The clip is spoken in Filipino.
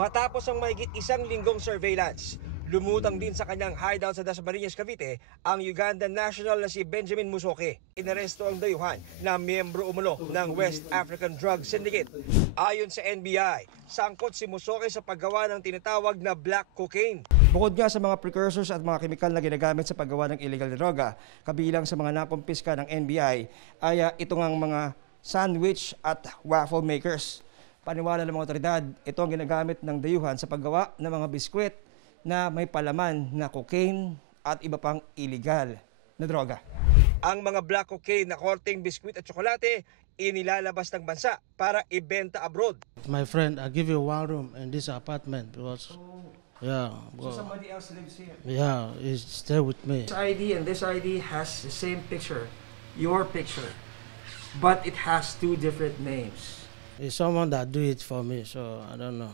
Matapos ang mahigit isang linggong surveillance, lumutang din sa kanyang hideout sa Dasmariñas, Cavite ang Ugandan national na si Benjamin Musoke. Inaresto ang dayuhan na miyembro umuno ng West African Drug Syndicate. Ayon sa NBI, sangkot si Musoke sa paggawa ng tinatawag na black cocaine. Bukod nga sa mga precursors at mga kemikal na ginagamit sa paggawa ng illegal na droga, kabilang sa mga nakumpiska ng NBI ay ito ngang mga sandwich at waffle makers. Paniwala ng mga otoridad, ito ang ginagamit ng dayuhan sa paggawa ng mga biskwit na may palaman na cocaine at iba pang illegal na droga. Ang mga black cocaine na korteng biskwit at tsokolate inilalabas ng bansa para ibenta abroad. My friend, I give you one room in this apartment because So somebody else lives here. he's stay with me. This ID and this ID has the same picture, your picture, but it has two different names. It's someone that do it for me, so I don't know.